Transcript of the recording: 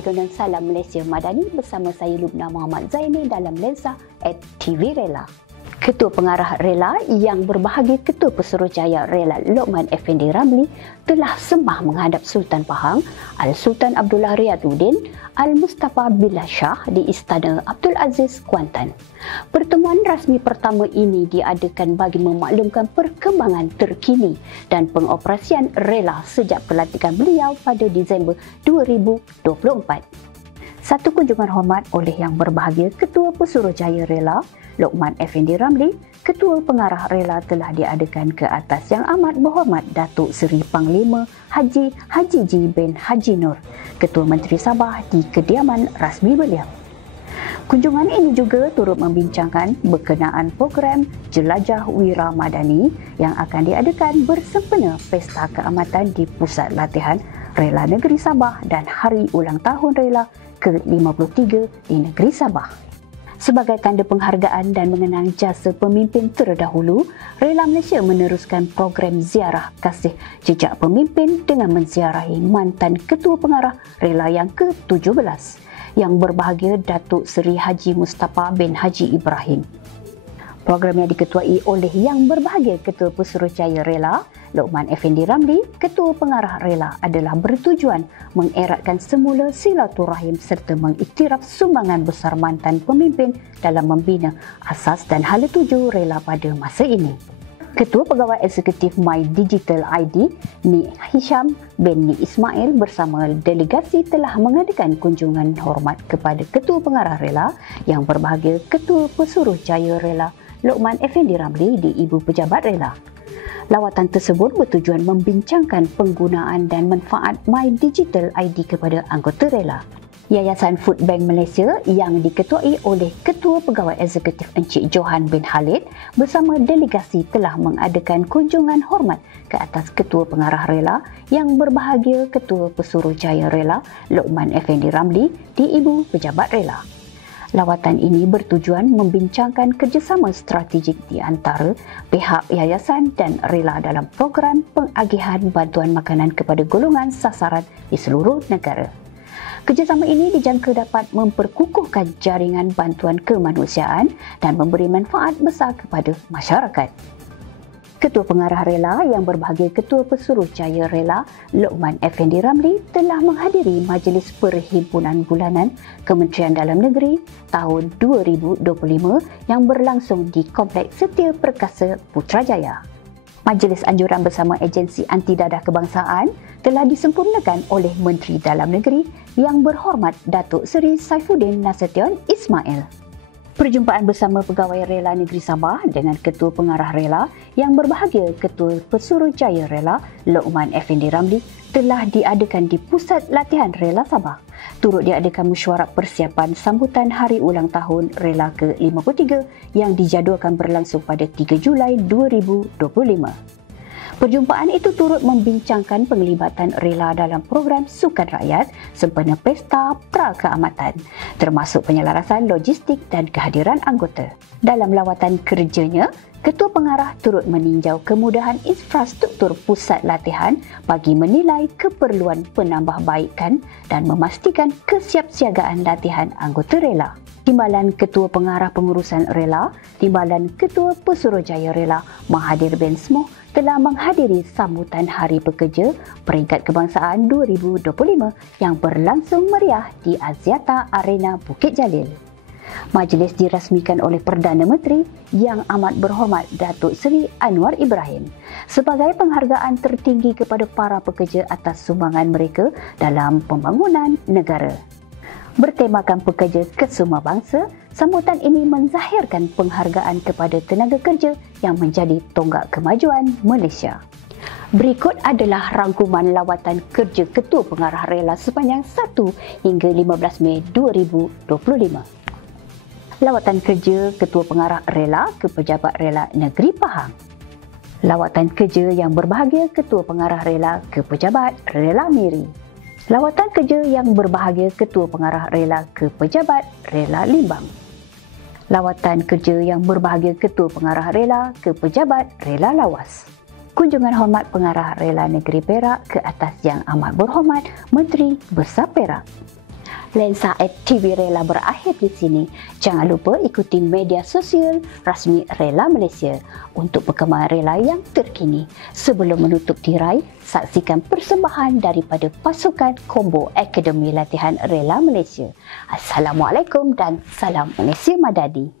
Marikonon Salam Malaysia Madani bersama saya Lubna Muhammad Zaini dalam Lensa @TV Rela. Ketua Pengarah Rela yang berbahagia Ketua Pesuruhjaya Rela Lokman Effendi Ramli telah sembah menghadap Sultan Pahang Al-Sultan Abdullah Riyaduddin Al-Mustafa Billah Shah di Istana Abdul Aziz, Kuantan. Pertemuan rasmi pertama ini diadakan bagi memaklumkan perkembangan terkini dan pengoperasian Rela sejak pelantikan beliau pada Disember 2024. Satu kunjungan hormat oleh Yang Berbahagia Ketua Pesuruhjaya Rela Lokman Effendi Ramli, Ketua Pengarah Rela telah diadakan ke atas Yang Amat Berhormat Datuk Seri Panglima Haji Ji bin Haji Nur, Ketua Menteri Sabah di kediaman rasmi beliau. Kunjungan ini juga turut membincangkan berkenaan program Jelajah Wira Madani yang akan diadakan bersempena Pesta Keamatan di Pusat Latihan Rela Negeri Sabah dan Hari Ulang Tahun Rela ke-53 di Negeri Sabah. Sebagai tanda penghargaan dan mengenang jasa pemimpin terdahulu, Rela Malaysia meneruskan program ziarah kasih jejak pemimpin dengan menziarahi mantan Ketua Pengarah Rela yang ke-17, Yang Berbahagia Datuk Seri Haji Mustafa bin Haji Ibrahim. Program yang diketuai oleh Yang Berbahagia Ketua Pesuruhjaya Rela Lokman Effendi Ramli, Ketua Pengarah Rela, adalah bertujuan mengeratkan semula silaturahim serta mengiktiraf sumbangan besar mantan pemimpin dalam membina asas dan hala tuju Rela pada masa ini. Ketua Pegawai Eksekutif My Digital ID, Ni Hisham bin Ni Ismail bersama delegasi telah mengadakan kunjungan hormat kepada Ketua Pengarah Rela Yang Berbahagia Ketua Pesuruhjaya Rela Lokman Effendi Ramli di Ibu Pejabat Rela. Lawatan tersebut bertujuan membincangkan penggunaan dan manfaat My Digital ID kepada anggota Rela. Yayasan Food Bank Malaysia yang diketuai oleh Ketua Pegawai Eksekutif Encik Johan bin Khalid bersama delegasi telah mengadakan kunjungan hormat ke atas Ketua Pengarah Rela Yang Berbahagia Ketua Pesuruhjaya Rela Lokman Effendi Ramli di Ibu Pejabat Rela. Lawatan ini bertujuan membincangkan kerjasama strategik di antara pihak yayasan dan Rela dalam program pengagihan bantuan makanan kepada golongan sasaran di seluruh negara. Kerjasama ini dijangka dapat memperkukuhkan jaringan bantuan kemanusiaan dan memberi manfaat besar kepada masyarakat. Ketua Pengarah Rela Yang Berbahagia Ketua Pesuruhjaya Rela Lokman Effendi Ramli telah menghadiri Majlis Perhimpunan Bulanan Kementerian Dalam Negeri tahun 2025 yang berlangsung di Kompleks Setia Perkasa Putrajaya. Majlis anjuran bersama Agensi Anti Dadah Kebangsaan telah disempurnakan oleh Menteri Dalam Negeri Yang Berhormat Datuk Seri Saifuddin Nasution Ismail. Perjumpaan bersama Pegawai Rela Negeri Sabah dengan Ketua Pengarah Rela Yang Berbahagia Ketua Pesuruhjaya Rela Lokman Effendi Ramli telah diadakan di Pusat Latihan Rela Sabah. Turut diadakan mesyuarat persiapan sambutan Hari Ulang Tahun Rela ke-53 yang dijadualkan berlangsung pada 3 Julai 2025. Perjumpaan itu turut membincangkan penglibatan Rela dalam program Sukan Rakyat sempena Pesta Pra-Keamatan, termasuk penyelarasan logistik dan kehadiran anggota. Dalam lawatan kerjanya, Ketua Pengarah turut meninjau kemudahan infrastruktur pusat latihan bagi menilai keperluan penambahbaikan dan memastikan kesiapsiagaan latihan anggota Rela. Timbalan Ketua Pengarah Pengurusan Rela, Timbalan Ketua Pesuruhjaya Rela Mahathir bin Smoh telah menghadiri sambutan Hari Pekerja Peringkat Kebangsaan 2025 yang berlangsung meriah di Axiata Arena Bukit Jalil. Majlis dirasmikan oleh Perdana Menteri Yang Amat Berhormat Datuk Seri Anwar Ibrahim sebagai penghargaan tertinggi kepada para pekerja atas sumbangan mereka dalam pembangunan negara. Bertemakan pekerja kesemua bangsa, sambutan ini menzahirkan penghargaan kepada tenaga kerja yang menjadi tonggak kemajuan Malaysia. Berikut adalah rangkuman lawatan kerja Ketua Pengarah Rela sepanjang 1 hingga 15 Mei 2025. Lawatan kerja Ketua Pengarah Rela ke Pejabat Rela Negeri Pahang. Lawatan kerja Yang Berbahagia Ketua Pengarah Rela ke Pejabat Rela Miri. Lawatan kerja Yang Berbahagia Ketua Pengarah Rela ke Pejabat Rela Limbang. Lawatan kerja Yang Berbahagia Ketua Pengarah Rela ke Pejabat Rela Lawas. Kunjungan hormat Pengarah Rela Negeri Perak ke atas Yang Amat Berhormat Menteri Besar Perak. Lensa TV Rela berakhir di sini. Jangan lupa ikuti media sosial rasmi Rela Malaysia untuk perkembangan rela yang terkini. Sebelum menutup tirai, saksikan persembahan daripada pasukan Combo Akademi Latihan Rela Malaysia. Assalamualaikum dan salam Malaysia Madadi.